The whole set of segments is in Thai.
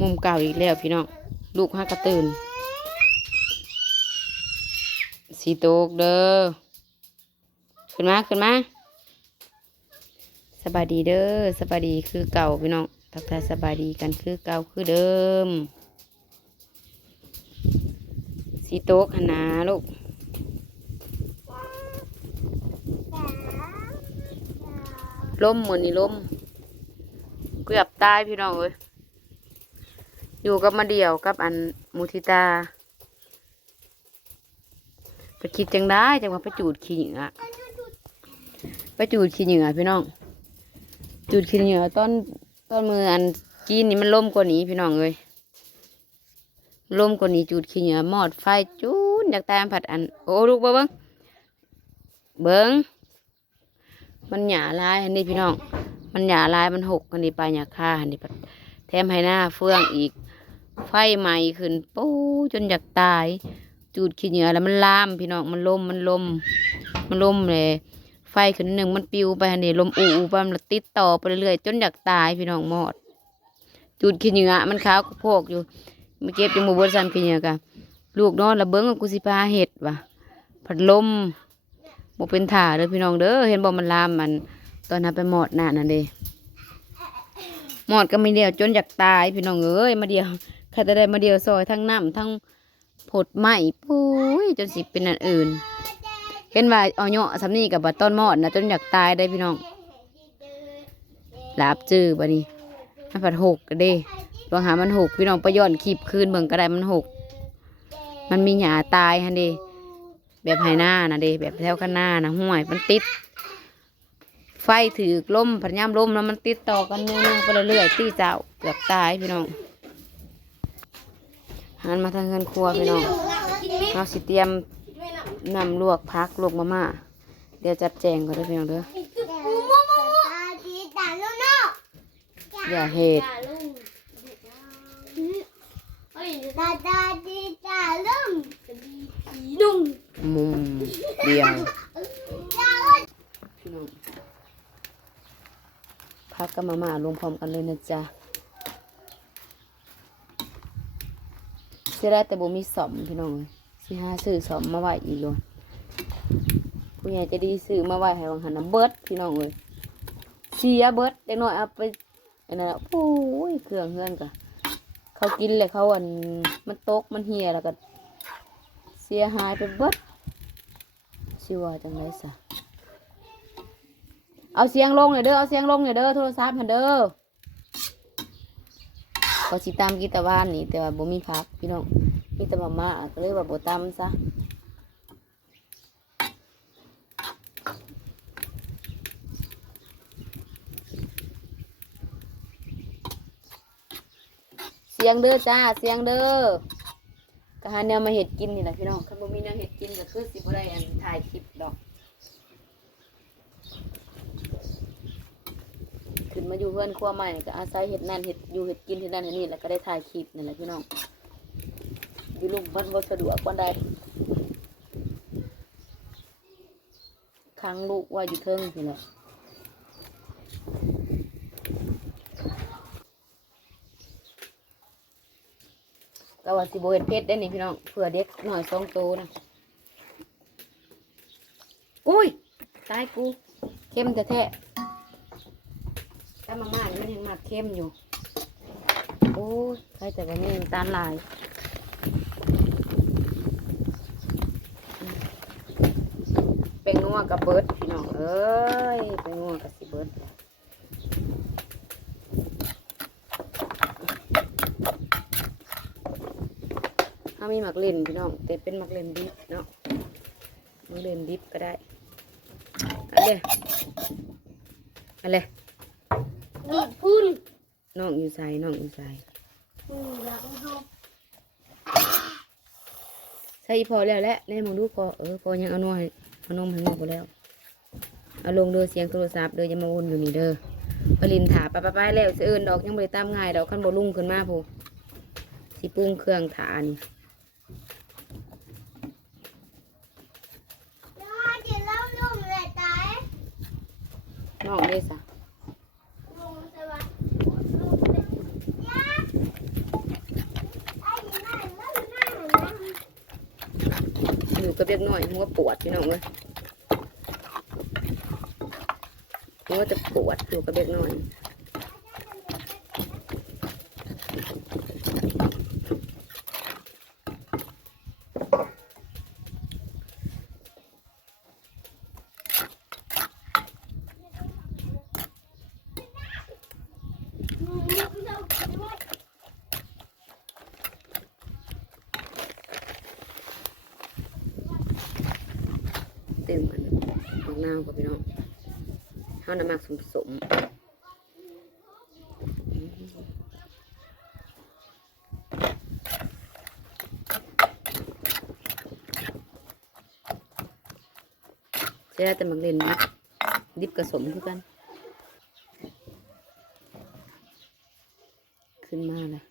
มุมเก่าอีกแล้วพี่น้องลูกห้ากระตื่นสีโตกเด้อขึ้นมาขึ้นมาสบายดีเด้อสบายดีคือเก่าพี่น้องทักทายสบายดีกันคือเก่าคือเดิมสีโต๊กหนนาลูกล่มเหมือนนี่ล่มเกือบตายพี่น้องเอ้ย อยู่กับมาเดี่ยวกับอันมุทิตาไปคิดจังได้จังว่าไปจูดขี้เหงื่อไปจูดขี้เหงื่อพี่น้อง จูดขี้เหงื่อต้นต้นมืออันจีนนี่มันล่มกว่านี้พี่น้องเอ้ยล่มกว่านี้จูดขี้เหงื่อหมอดไฟจูนอยากตายมันผัดอันโอ้ลูกเบิ้งเบิ้งมันหยาลายอันนี้พี่น้อง มันหยาลายมันหกอันนี้ปลายหยาค่าอันนี้แถมให้หน้าเฟื่องอีก ไฟใหม่ขึ้นปู้จนอยากตาย จูดขี้เหงื่อแล้วมันลามพี่น้องมันลมมันลม มันลมเลยไฟขึ้นหนึ่งมันปิวไปนนี้ลมอูอูไปมันติดต่อไปเรื่อยๆจนอยากตายพี่น้องหมดจูดขี้เหงื่อมันขาวกระโพกอยู่มาเก็บจมูกบนสันขี้เหงื่อกะลูกนอนระเบิ้งว่ากูสิพาเห็ดว่ะพัดลมบ่เป็นถ่าเด้อพี่น้องเด้อเห็นบ่มันลามมันตอนนั้นไปหมอดหน้านั่นเด้หมอดก็ไม่เดียวจนอยากตายพี่น้องเอ้ยมาเดียว ครจะได้มาเดียวซอยทั้งน้ำทั้งผดไหมปุ้ยจนสิเป็นอันอื่น เห็นว่าเอาเนาะสำนีกับบัดต้นหมอดนะจนอยากตายได้พี่น้องลาบจื้อบัดนี้มันผัดหกเด้ลองหามันหกพี่น้องไปย้อนขีบคืนเบิ่งก็ได้มันหกมันมีหยาตายฮันเด้แบบไหหน้านะเด้แบบแถวข้างหน้านะห่วยมันติด ไฟถือล่มผัดย่ำล่มแล้วมันติดต่อกันเนื่อๆไปเรื่อยๆตีเจ้าเกือบตายพี่น้อง หันมาทางเงินครัวพี่น้องเราสิเตรียมนำลวกพักลวกมาม่าเดี๋ยวจัดแจงก่อนเด้อพี่น้องเด้ออย่าเหตุดาดาดีดาลุ่มดุงมุมเดียวพี่น้องพักกับมาม่าลงพร้อมกันเลยนะจ๊ะ เสียได้แต่บ่มีสอมพี่น้องเอ้ยสิหาซื้อสอมมาไว้อีกเลยผู้ใหญ่จะดีซื้อมาไว้ให้วังหันน้ำเบิดพี่น้องเอ้ยเสียเบิดเด็กน้อยเอาไปอันนั้นอะโอ้ยเครื่องเฮือนกะเขากินเลยเขาอันมันตกมันเหี่ยแล้วก็เสียหายไปเบิดชิว่าจังไรสะเอาเสียงลงหน่อยเด้อเอาเสียงลงหน่อยเด้อโทรศัพท์มาเด้อ ก็สิตามกีตาบ้านนี่แต่ว่าบ่มีพักพี่น้องมีแต่มาม่าก็เลยว่าบ่ตามซะเสียงเด้อจ้าเสียงเด้อก็หาแนวมาเห็ดกินนี่แหละพี่น้องคันบ่มีแนวเห็ดกินก็คือสิบ่ได้อันถ่ายคลิปดอก ขึ้น มาอยู่เพื่อนครัวใหม่ก็อาศัยเห็ดนั่นเห็ดอยู่เห็ดกินเห็ดนั่นเห็ดนี่แล้วก็ได้ถ่ายคลิปนี่แหละพี่น้องอยู่ลุมมันบ่สะดวกกว่าใดค้างลูกไว่าอยู่เทิงพี่แหละก็ว่าสิบเห็ดเพชรได้นี่พี่น้องเผื่อเด็กหน่อยสองโตนะอุ้ยตายกูเข้มแท้ๆ ถ้ามาม่านี่มันยังหมักเข้มอยู่ โอ้ยใครแต่ว่านี่น้ำตาลลายเป็นงัวกับเบิร์ดพี่น้องเอ้ยเป็นงัวกับสิเบิร์ดถ้ามีหมักเล่นพี่น้องแต่เป็นหมักเล่นดิบเนาะหมักเล่นดิบก็ได้เอะไรอะไร มีพุ่นน้องอยู่ใส่น้องอยู่ใส่อยากดูใส่พอแล้วแหละแน่มองดูพอเออพอยังเอานวให้เอานมให้งอกไปแล้วเอาลงเด้อเสียงโทรศัพท์เด้ออย่ามาวนอยู่นี่เด้อปลินถาไปไปไปแล้วสิเอินดอกยังบ่ได้ตามง่ายดอกคันบ่ลุ่งขึ้นมาพูสิปรุงเครื่องถานี่แล้วเดี๋ยวเราลุ่มเลยตายน้องเด้ซะ ลุ่มใช่ปะลุ่มเลยยาก ก็เบียกหน่อยหัวปวดพี่น้องเลยหัวจะปวดอยู่ก็เบียกหน่อย เต็มมันมักนาวกับพี่น้อง มาน้ำมักสมสมใช่แต่มันเล่นดิบดิบกระสมทุกัน ขึ้นมาเลย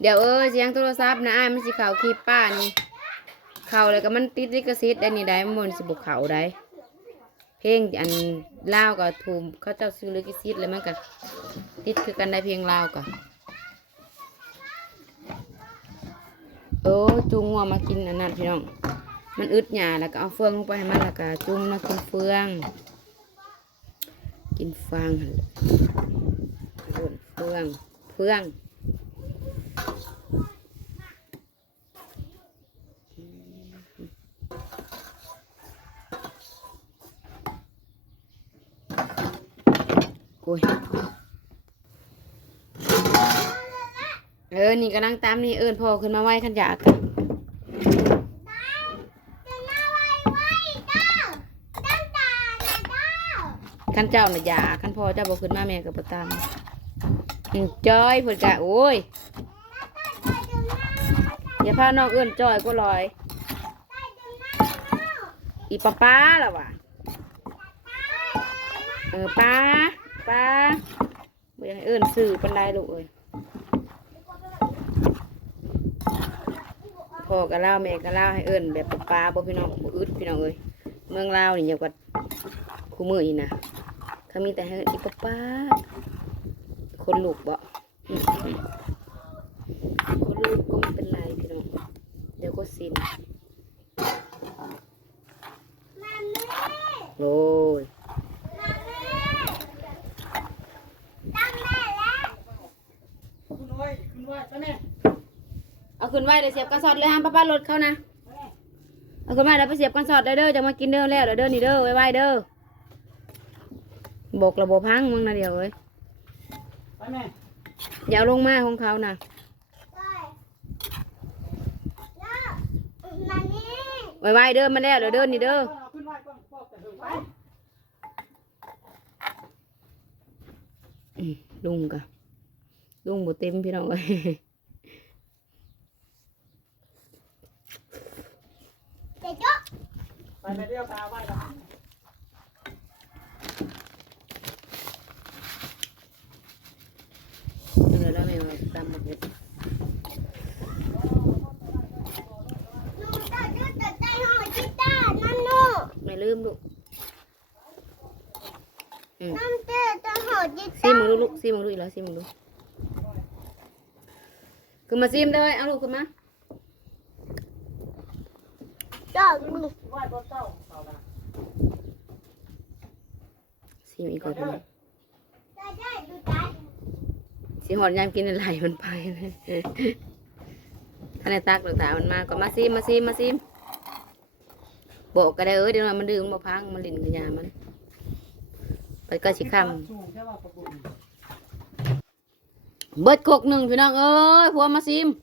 เดี๋ยวเออเสียงโทรศัพท์นะอ้ายมันสิเข่าคลิปป้านี่เข่าเลยก็มันติดลิขสิทธิ์ได้นี่ได้มันสิบุกเข่าได้เพลงอันลาวก็ถูกเขาเจ้าซื้อลิขสิทธิ์แล้วมันก็ติดคือกันได้เพลงลาวก็โอ้จุงงัวมากินอันนั้นพี่น้อง มันอึดหยาแล้วก็เอาเฟืองลงไปให้มันแล้วก็จุงมากินเฟือง กินฟางหั่นเอิ้นเฟืองเฟือง อ้ยเออ นี่กำลังตามนี่เอิญพ่อขึ้นมาไหวขันอยากกันจะน่าไว้ไว้เจ้าเลยเจ้าขันเจ้าน่ะอยากขันพ่อเจ้าบอกขึ้นมาแม่กับประตามจอยเพิ่นกะโอ้ย อย่าพาน้องเอื้นจอยก็ลอย อีป้าป้าล่ะวะเออป้า ป้าบ่อยากให้เอิ้นสื่อปันไดลูกเอ้ยพ่อก็เล่าแม่ก็เล่าให้เอิ้นแบบป้าป้าบ่พี่น้องบ่อึดพี่น้องเอ้ยเมืองลาวนี่อย่ากว่าคู่มืออีนะเขามีแต่ให้เอิ้นอีป้าป้าคนลูกบ่อืมคนลูกก็ไม่เป็นไรพี่น้องเดี๋ยวก็สิ้น มาแม่ โอ้ย ตั้งแม่แล้ว คุณไว้คุณไว้ไปแม่ เอา ขึ้นไว้เดี๋ยวเสียบกันสอดเลยห้ามป้าป้ารถเขานะเอาขึ้นมาเดี๋ยวไปเสียบกันสอดได้เด้อจะมากินเด้อแล้วเดี๋ยวเด้อนี่เด้อไว้ไว้เด้อบกระบบพังมึงนะเดี๋ยวเอ้ยไปแม่อย่าเอาลงมาของเขานะไปแล้วมานี่ไว้ไว้เด้อมาแล้วเดี๋ยวเด้อนี่เด้อเอาขึ้นไว้ก่อนปอกแต่เหิงไปอืมลุงกะลุงบ่เต็มพี่น้องเอ้ย เดี๋ยวจ๊ะ ไปไปเรียวตาไว้ละเดี๋ยวเราไม่เอาตามมดเลยหนูจะดูแต่ใจหอยกีตานั่นนูไม่ลืมลูกอืมน้ำเต้จะหอยกีซีมึงร์ดูลูกซีมึงดูอีกแล้วซีมึงดูขึ้นมาซีมเลยเอาลูกขึ้นมา จอดมึงไว้บนเต้าเต้าละซีมอีกอนน้องได้ได้ดูตาสีหอดยามกินอะไรมันไปเลยท่านในตักหรือตามันมาก็มาซิมมาซิมมาซิมบอกก็ได้เออเดี๋ยวมันดื่มมาพังมันลิ้นกับยามันไปก็สิคาประบุญำเบิดกกหนึ่งพี่น้องเอ้ยพวมาซิม น้ำ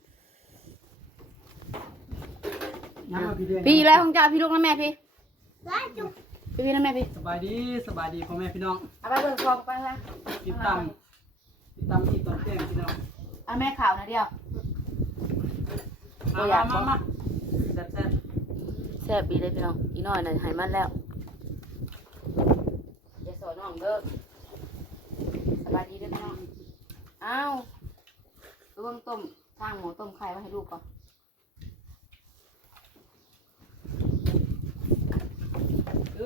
มา พี่อนพี่แล้วของเจ้าพี่ลูกนะแม่พี่ไล่จุกพี่พี่นะแม่พี่สบายดีสบายดีพ่อแม่พี่น้องเอาไปเบิกฟองไปละติดตามติดตามที่ต้นแจ้งพี่น้องเอาแม่ข่าวนะเดียวมามามามาแซ่บแซ่บแซ่บดีเลยพี่น้องอีน้อยน่ะหายมันแล้วอย่าสอนน้องเด้อสบายดีเด้อพี่น้องอ้าวเบิ่งต้มสร้างหมูต้มไข่ไว้ให้ลูกก่อน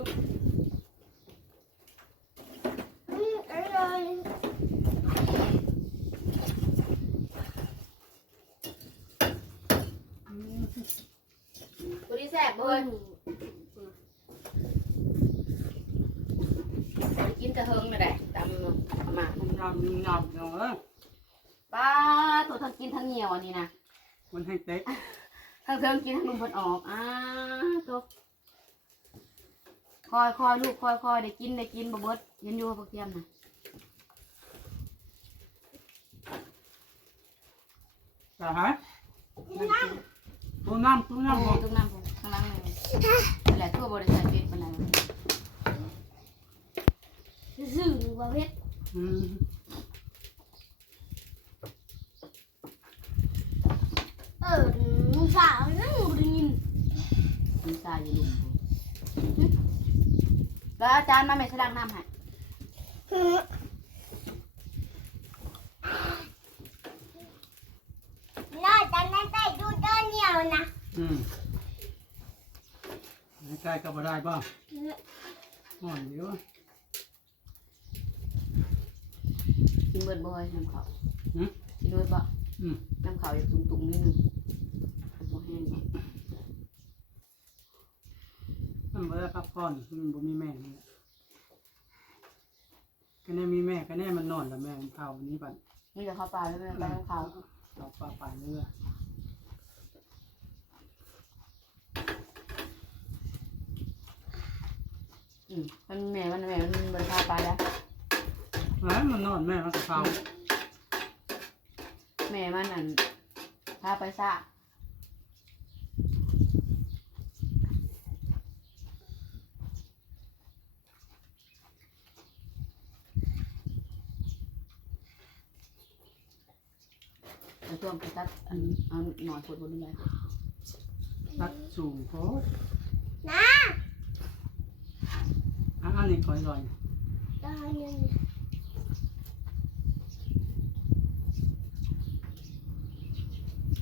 บุรีแบเลยกินกระเฮงมาได้ตำมาผมำหนับเนาะป้าตัวทั้งกินทั้งเหนียวอันนี้นะมันให้เต๊ะทั้งเทิงกินทั้งหมพนออกอ้าตัว คอยคอยลูกคอยคอยได้กินได้กินบ่เบิดเห็นอยู่ว่าพวกเทียมนะแต่หายตู้น้ำตู้น้ำน้ำมองตรงน้ำผมข้างล่างเลยนี่แหละทั่วบริษัทเป็นปานไหนวะซื่อว่าเพชรอืมเออมึงสาวนั่งบริยินมีทรายอยู่ลุมผม แล้วอาจารย์มาไม่ใช่ล้างน้ำให้น่าจะนั่งใต้ดูเดินเหนียวนะอืมให้ใกล้กับบ่ได้ป่ะอ่อนเยอะกินเบิดบ่อยน้ำเขาอืมกินเบิดบ่อืมน้ำเขาอย่าตุ่มๆนิดนึงบ่แห้ง บ่มันบ่ได้พักผ่อนมันบ่มีแม่นี่แหละก็แน่มีแม่ก็แน่มันนอนแล้วแม่มันเผาวันนี้บัดนี่จะเข้าปลาแล้วไม่ยไปน้ำเขาเอาปลาป่าเนื้ออืมมันแม่มันแม่มันเบิดพาไปแล้วเฮ้ยมันนอนแม่มันก็เผาแม่มันนั่นพาไปซะ เอาช่วไปตัดอันเอาหน่อยปวดบนเลยตัดสูงโพดนะอะอันนี้คอยลอยตอนนี้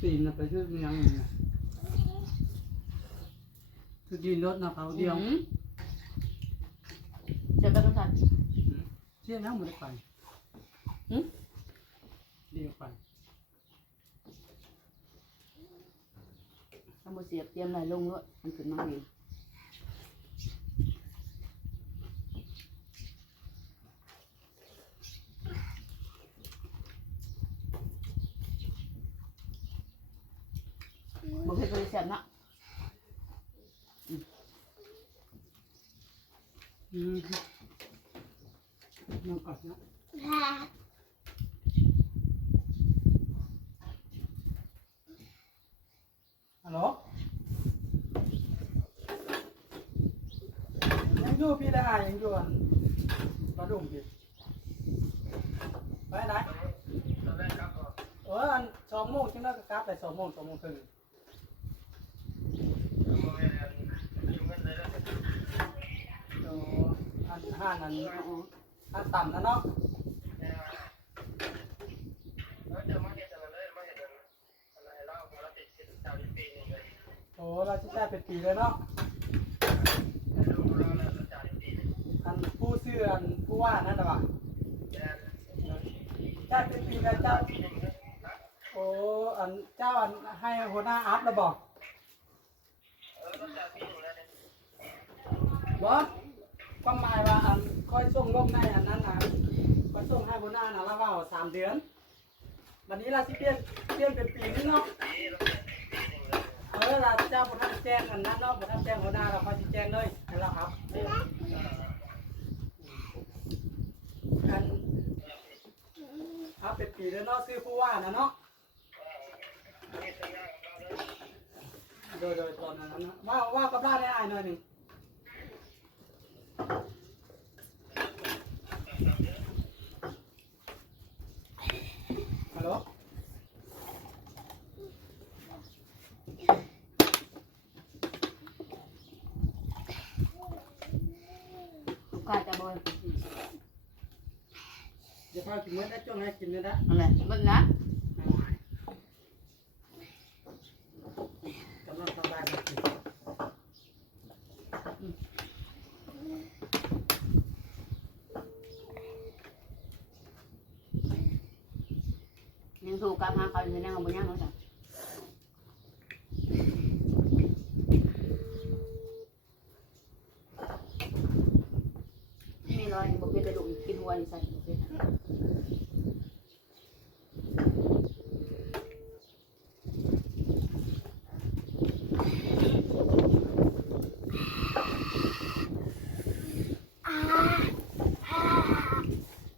ปีนน่ะไปชื่อยังไงนะคือดินรถนะเขาเดียวอืมเดี๋ยวไปกันสันเชี่ยแล้วมันได้ไปเดียวไปำบุเสียบเตรียมไรลลงด้วยมันขึ้นมาเองบุเห็ดบริเสียนะอืมน้องก่อนนะ ค่ะ ฮัลโหลยัง อยู่พี่ได้ยังอยู่อันกระดุมพี่ไปไหนเอออันสองโมงจังได้ก็กลับไปสองโมงสองโมงครึ่งโอ้อันห้านั้นอันต่ำนะเนาะโอ้เราจะได้เป็นปีเลยเนาะอัน ผู้ซื้อนผู้ว่านั่นน่ะวะได้เป็นปีแล้วเจ้าโอ้อันเจ้าอันให้หัวหน้าอัพแล้วบอกบอกความหมายว่าอันค่อยส่งลงในอันนั้นนะค่อยส่งให้หัวหน้านะล้วว่าสามเดือนวันนี้เราสิเปลี่ยนเปลี่ยนเป็นปีนึงเนาะเออเราเจ้าบุทันแจ้งอันนั้นเนาะบุทันแจ้งหัวหน้าเราค่อยสิแจ้งเลยให้เราครับอัน เป็นปีแล้วเนาะซื้อผู้ว่านะเนาะโดยโดยตอนนั้นนะว่าว่ากับบ้านได้อายหน่อยหนึ่งฮัลโหล กาจะบอย เดี๋ยวพากินเมื่อได้จ้องให้กินเลยนะอะไรเบิ่งนะกำลังทำได้ก็กินยังถูกกลับมาเขาอยู่ในนั่งเอาบนย่างเขาจ้ะมี ร้อยบ่เป็นกระดูกกินหัวนี่ใส่บ่เป็น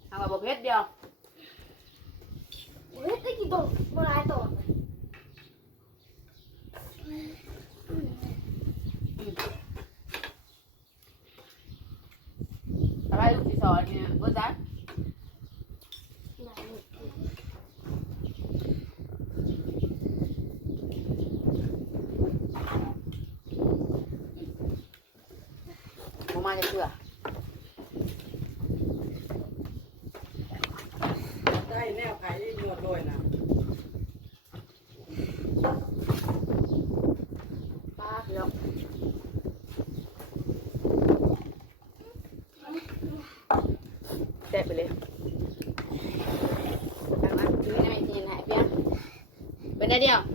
เอาว่าบ่เผ็ดเดียว เฮ้ยได้กี่ตัวโบราณตัว อะไรลูกที่สอนเนี่ยเบิ่งจ้ะบ่มาจะเชื่อ ได้แนวไผ่หนวดโดยนะ ป้าพี่น้องแตะไปเลยทางนั้นคือไม่ได้ทีนหายเพียง เ